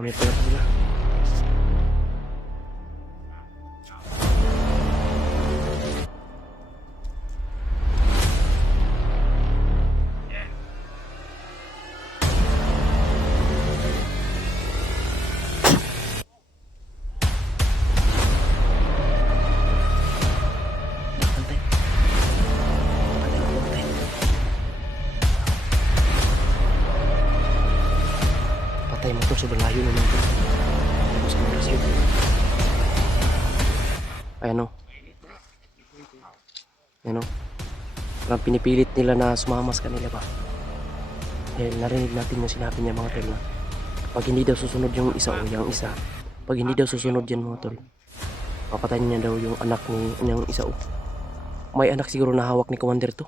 Marami pala sila. Pantay. Pantay. Patay mo to, sobrang layo naman to. Tapos ang oras yun. Ayan o. Ayan o. Parang pinipilit nila na sumama sa kanila ba. Dahil narinig natin yung sinabi niya mga tol na pag hindi daw susunod yung isa o yung isa, pag hindi daw susunod yan mga tol, papatayin niya daw yung anak ni yung isa o. May anak siguro na hawak ni Commander to.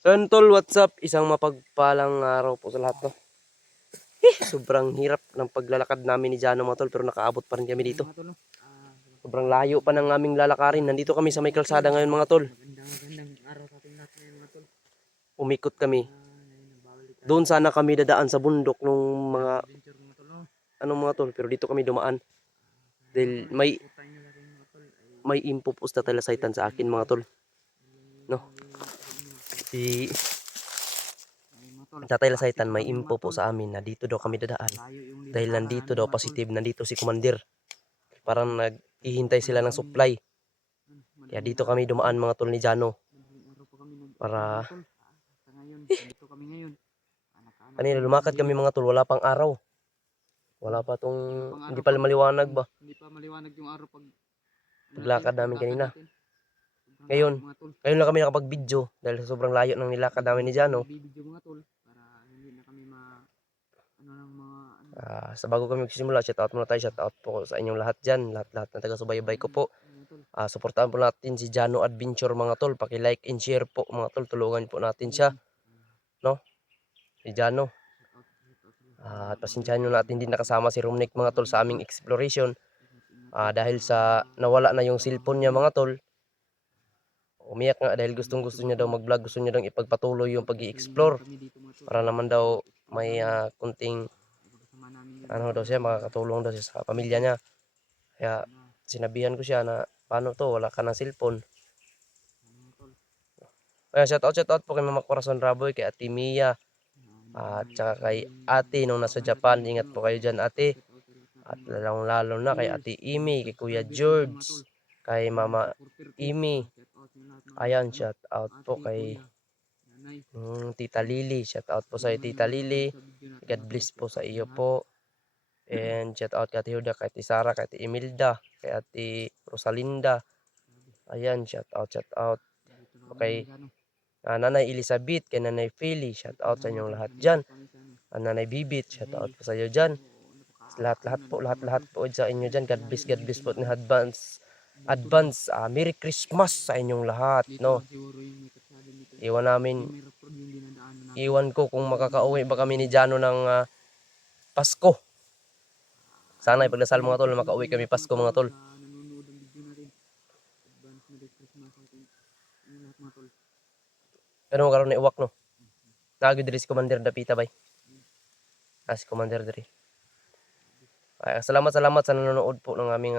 So tol, what's up? Isang mapagpalang araw po sa lahat no. Sobrang hirap ng paglalakad namin ni Jano mga tol, pero nakaabot pa rin kami dito. Sobrang layo pa ng aming lalakarin. Nandito kami sa may kalsada ngayon mga tol. Umikot kami. Doon sana kami dadaan sa bundok nung mga mga tol, pero dito kami dumaan. Dahil may info po sa talasaytan sa akin mga tol. No. Si Tatay Lasaytan may info po sa amin na dito daw kami dadaan. Dahil nandito daw positive, nandito si Commander. Parang naghihintay sila ng supply. Kaya dito kami dumaan mga tol ni Jano. Para kanina lumakad kami mga tol, wala pang araw. Wala pa tong, hindi pa maliwanag ba? Hindi pa maliwanag yung araw paglakad namin kanina. Ngayon lang kami nakapag-video dahil sa sobrang layo ng nilakad namin ni Jano. Sa bago kami magsisimula, shoutout muna tayo. Shoutout po sa inyong lahat dyan. Lahat na taga-subaybay ko po. Suportahan po natin si Jano Adventure mga tol. Paki-like and share po mga tol. Tulungan po natin siya. No? Si Jano. At pasensyahan nyo natin din nakasama si Romnick mga tol sa aming exploration. Dahil sa nawala na yung cellphone niya mga tol. Umiyak nga dahil gustong gusto niya daw mag-vlog. Gusto niya daw ipagpatuloy yung pag-i-explore. Para naman daw may kunting daw siya, makakatulong daw siya sa pamilya niya. Kaya sinabihan ko siya na paano to, wala ka ng cellphone. Kaya shoutout po kay Mama Corazon Raboy, kay Ate Mia, at saka kay Ate nung nasa Japan. Ingat po kayo dyan Ate. At lalong-lalo na kay Ate Imi, kay Kuya George, kay Mama Imi. Ayan, shoutout po kay Tita Lily. Shoutout po sa Tita Lily. God bless po sa iyo po. And shout out kay Ate Huda, kay Ate Sara, kay Ate Imelda, kay Ate Rosalinda. Ayan, shout out. Okay. Nanay Elizabeth, kay Nanay Philly, shout out sa inyong lahat dyan. Nanay Bibit, shout out po sa iyo dyan. Lahat po sa inyo dyan. God bless po ni advance Merry Christmas sa inyong lahat, no. Iwan ko kung makakauwi ba kami ni Jano ng Pasko. Sana ipagdasal mga tol na makauwi kami Pasko mga tol. Pero karon na iwak no. Nagid diri si Commander Dapita bay. Si Commander diri. Salamat sa nanonood po ng aming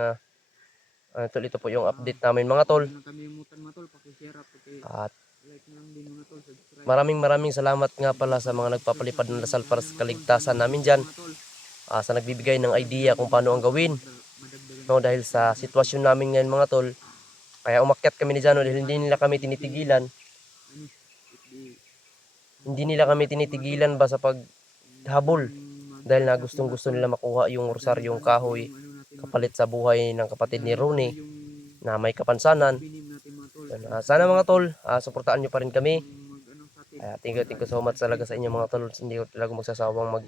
tol, ito po yung update namin mga tol. At maraming salamat nga pala sa mga nagpapalipad ng dasal para sa kaligtasan namin dyan. Sa nagbibigay ng idea kung paano ang gawin. No, dahil sa sitwasyon namin ngayon mga tol, kaya umakyat kami ni Jano dahil hindi nila kami tinitigilan. Hindi nila kami tinitigilan ba sa paghabol. Dahil na gustong nila makuha yung rosaryong kahoy kapalit sa buhay ng kapatid ni Ronnie na may kapansanan. Sana mga tol, suportaan nyo pa rin kami. Thank you so much talaga sa inyo mga tol. Hindi ko talaga magsasawang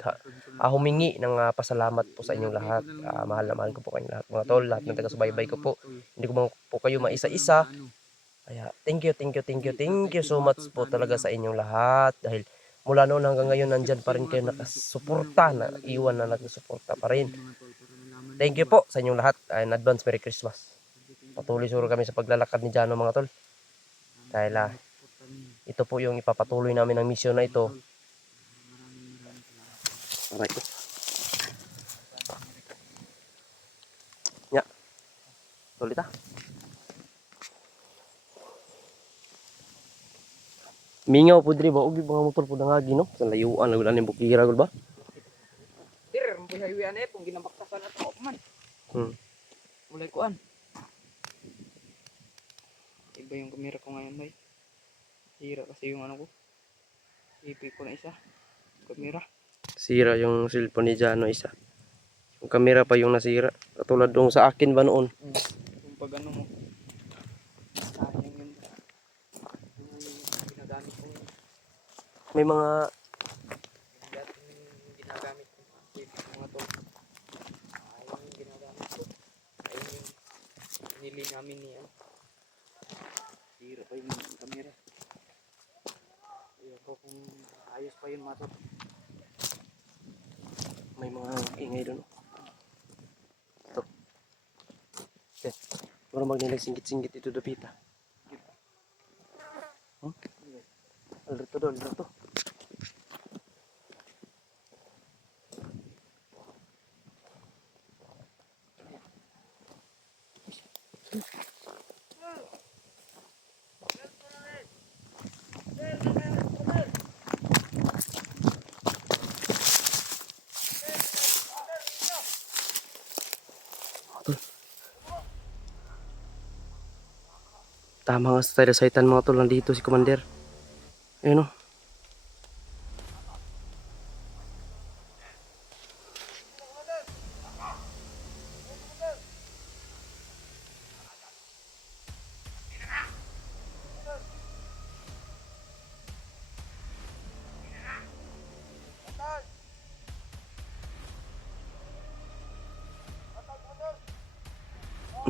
humingi ng pasalamat po sa inyong lahat. Mahal na mahal ko po kayong lahat mga tol. Lahat ng taga-subaybay ko po. Hindi ko man po kayo maisa-isa. Kaya thank you so much po talaga sa inyong lahat. Dahil mula noon hanggang ngayon nandyan pa rin kayo nakasuporta, na iwan na nagsuporta pa rin. Thank you po sa inyong lahat. In advance, Merry Christmas. Patuloy suro kami sa paglalakad ni Jano mga tol. Dahil ito po yung ipapatuloy namin ng misyon na ito. Alright. Tulit ah. Mingaw po diri ba og mga motor po dangagi no. Sa layuan wala ning bukira gud ba? Dir, mo highway ane kung ginabaktasan ato man. Mulay kuan. Iba yung camera ko ngayon, bay. Hira kasi yung ano ko. Ipi ko na isa. Camera. Sira yung cellphone ni Jano isa. Yung camera pa yung nasira. Katulad dong sa akin ba noon. Kung pag ano mo. Sayang yun. Yung ginagamit ko. May mga Dating ginagamit ko. Mga to. Ayun yung ginagamit ko. Ayun yung nili namin niya. Hira pa yung camera. Ayun ko kung ayos pa yun mga to. may mga ingay doon. Ito. Okay. Parang magnilag singgit-singgit ito dapita. Alrito doon, alrito. Tama nga sa tayo mga tol, nandito si Commander. Ayun o.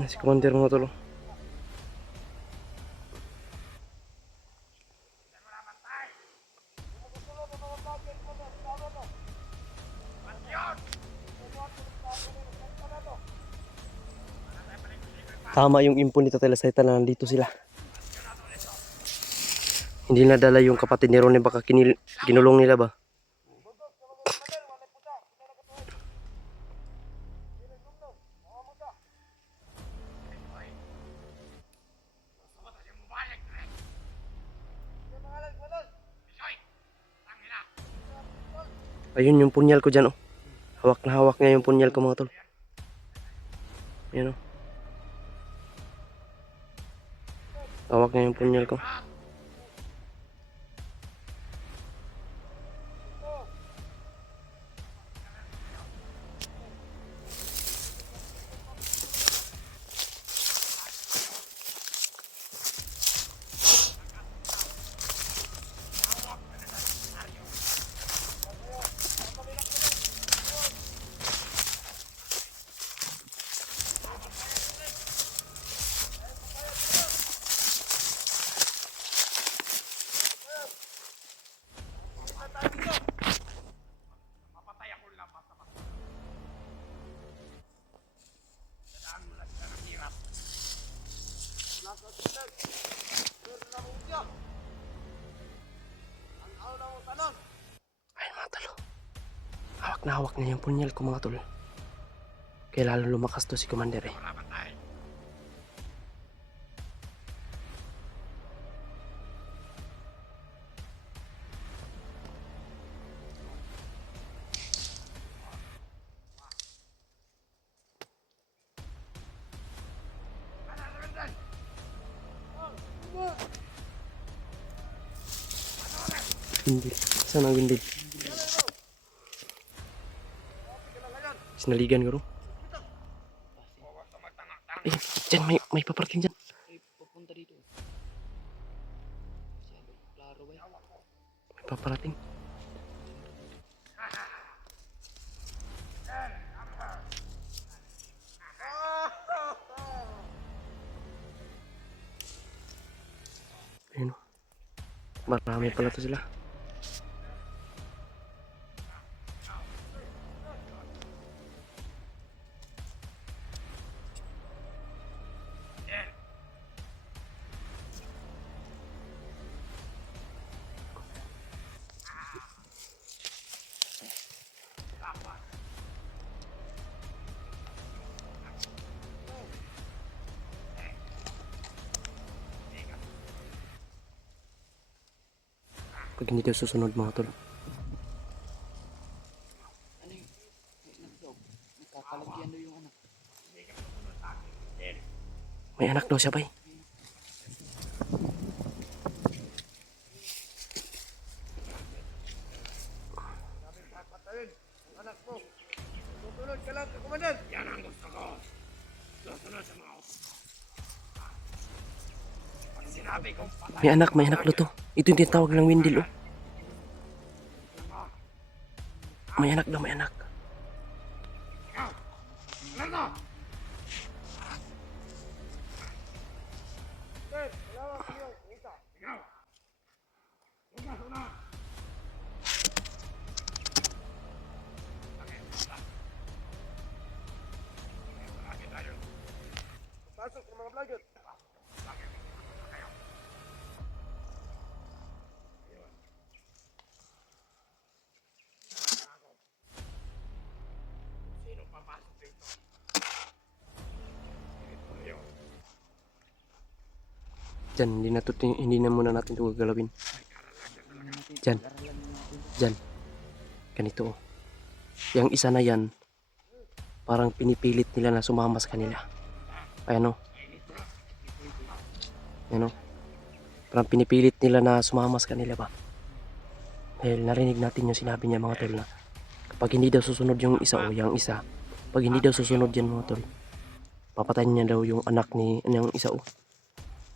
Si Commander mga tol. Tama yung info nito Telasayta na nandito sila. Hindi nadala yung kapatid ni Ronnie, baka ginulong nila ba? Ayun yung punyal ko dyan oh. Hawak na hawak nga yung punyal ko mga tol. Ayun oh. Hawak nga yung punyal ko. Ayun mga tol. Hawak na hawak niya yung punyal ko mga tol. Kaya lalo lumakas to si Commander eh. Windil. Saan ang windil? Sinaligan ko ro. Eh, dyan may paparking dyan. Ay, pupunta dito. Klaro ba? May paparating. Ayun oh. Marami pala to sila. Pag hindi daw susunod mga tol. Ano yun? May anak daw. Nagkakalagyan daw yung anak. May anak daw siya bay. May anak daw to. Ito yung tinatawag ng Windel oh. May anak daw, may anak. Diyan, hindi na muna natin ito gagalawin. Diyan. Diyan. Ganito oh. Yang isa na yan, parang pinipilit nila na sumama sa kanila. Ayan oh. Ayan oh. Parang pinipilit nila na sumama sa kanila ba. Dahil narinig natin yung sinabi niya mga tol na kapag hindi daw susunod yung isa o yung isa, pag hindi daw susunod yan mga tol, papatayin niya daw yung anak ni yung isa o.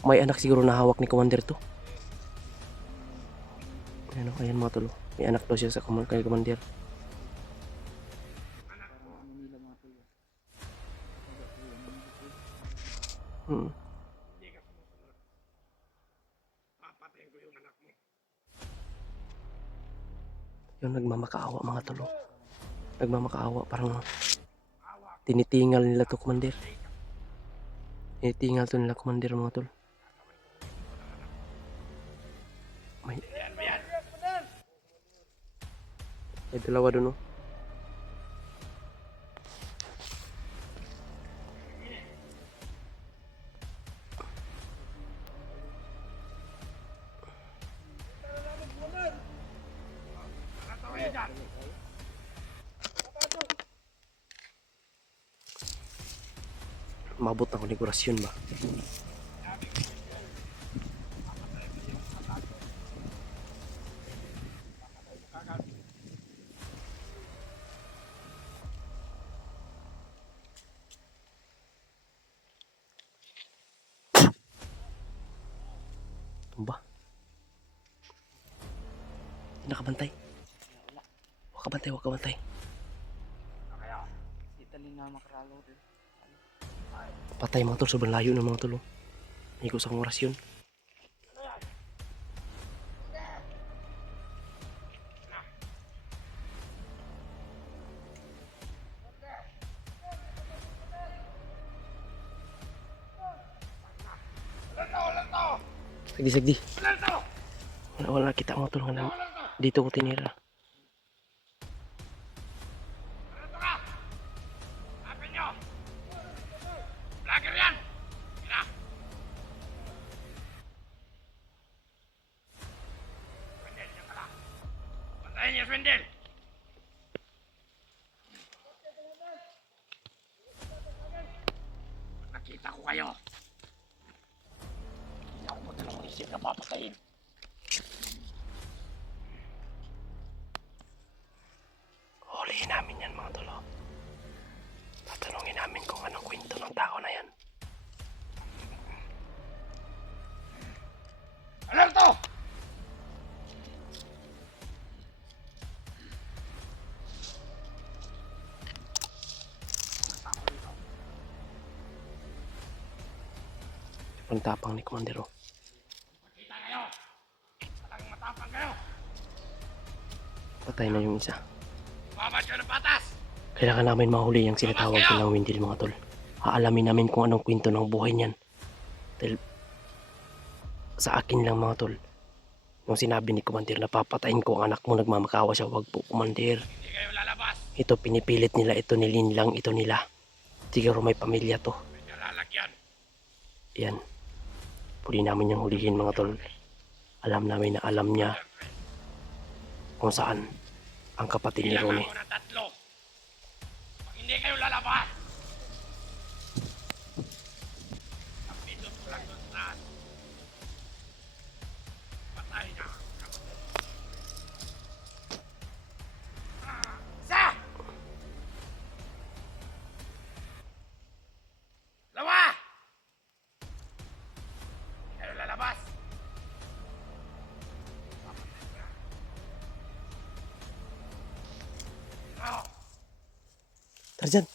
May anak siguro na hawak ni Commander to. Ayan o, ayan mga tol. May anak daw siya sa kay Commander. Yung nagmamakaawa mga tol. Nagmamakaawa, parang tinitingal nila to Commander. Tinitingal to nila Commander mga tol. May dalawa dun oh. Mabot ako ni kurasyon ba? Tumba. Hindi nakabantay. Huwag kabantay, huwag kabantay. Si Talin na makaralo din. Patay mga tol, sobrang layo ng mga tol oh. Higo sa akong orasyon. Sagdi. Wala kita mga tol. Dito ko tinira. Wendel. Nakita ko kayo. Hindi ako mo dalawang isip na papatayin. Huliin namin yan mga tolo. Tatanungin namin kung anong kwento ng tao na yan. Alerto! Ang tapang ni Commander oh. Makita kayo. Talagang matapang kayo. Patay na yung isa. Babat kayo ng patas. Kailangan namin mahuli yung sinatawag ko ng Windel mga tol. Aalamin namin kung anong kwento ng buhay niyan. Dahil sa akin lang mga tol, nung sinabi ni Commander na papatayin ko ang anak mo, nagmamakawa siya. Wag po Commander. Hindi kayo lalabas. Ito pinipilit nila, ito nilinlang, ito nila. Siguro may pamilya to. May nalalagyan. Yan. Puli namin yung hulihin mga tol. Alam namin na alam niya kung saan ang kapatid ni Bilang Ronnie. ako ng 3. Pag hindi kayo lalabas, napindot ko lang doon sa patay na. Isa! Dalawa! Hindi kayo lalabas. Tara dyan.